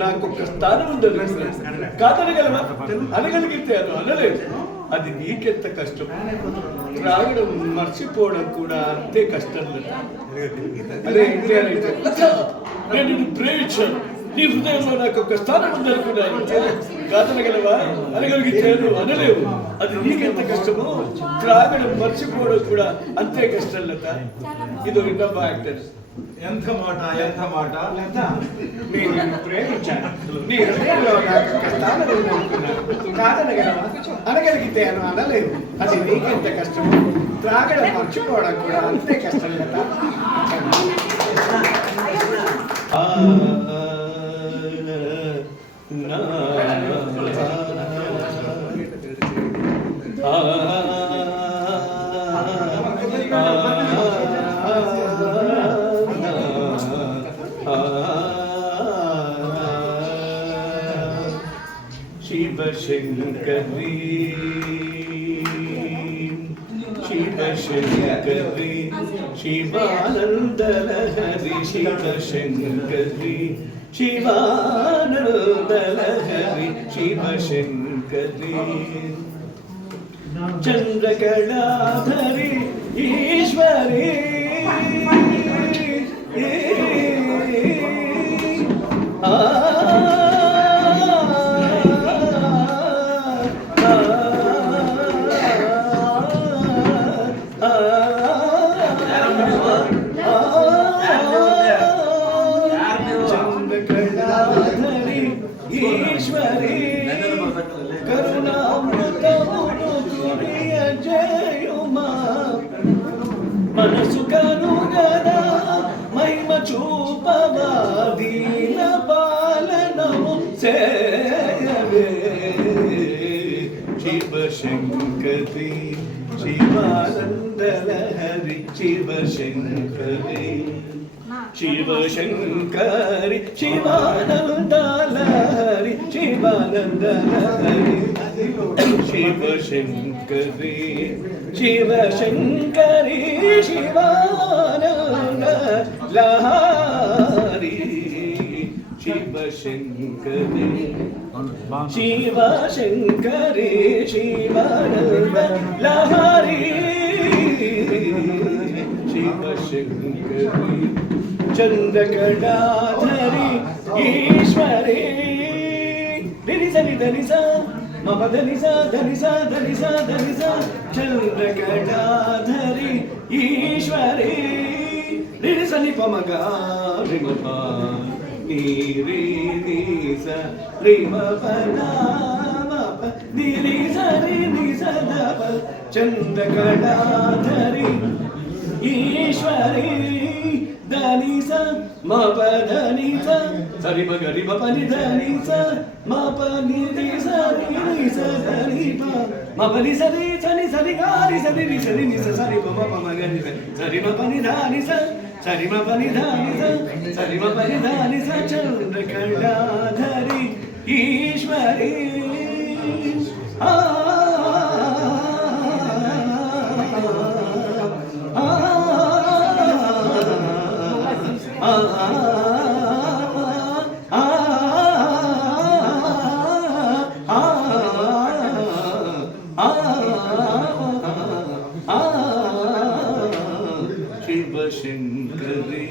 నాకు ఒక స్థానం ఉందని కాదనగలవా అనగలిగితే అది అనలేదు. అది నీకెంత కష్టం? త్రాగడం మర్చిపోవడం కూడా అంతే కష్టం నేను ప్రేమించాను. నీ హృదయంలో నాకు ఒక స్థానం ఉందనుకున్నాను కాదనగలవా అనగలిగితేను అనలేవు అది నీకెంత కష్టమో త్రాగడం మర్చిపోవడం కూడా అంతే కష్టం లత ఇది విన్నప్ప యాక్టర్స్ ఎంత మాట ఎంత మాట నేను ప్రేమించాను నీ హృదయంలో నాకు స్థానం కాదనగలవా అనగలిగితే అను అనలేవు అది నీకెంత కష్టమో త్రాగడం మర్చిపోవడం కూడా అంతే కష్టం నా, శివశంకరీ శివశంకరీ శివానందలహరి శివశంకరీ శివానందలహరి శివశంకరీ చంద్రకళాధరి చంద్రకళాధరి ఈశ్వరి కరుణామృతమును కురియ జయుమా మనసు కనుగదా మహిమ చూపవా దీన పాలనము చేయవే శివశంకరి శివానందలహరి శివశంకరి శివశంకరి శివానందలహరి శివానందలహరి శివశంకరి శివశంకరి శివానంద లహరి శివశంకరి శివశంకరి శివానంద లహరి చంద్రకళాధరి ఈశ్వరి. ధనిసని ధనిస మమ ధనిస ధనిస ధనిస ధనిస చంద్రకళాధరి ఈశ్వరి. ధనిసని పమగా రిమప నీరి నీస రిమ పనామప నిరి సరి నిస ధని స మా ప ధని స సరి ప గరి ప పని ధని స మా ప ని ని స ని ని స సరి ప మా పని సరి సని సరి గారి సరి ని సరి ని స సరి ప మా ప మ గని సరి సరి మ పని ధని సరి మ పని ధని సరి మ పని ధని స చంద్రకండాధరి ఈశ్వరి ఆ शिव शंकरी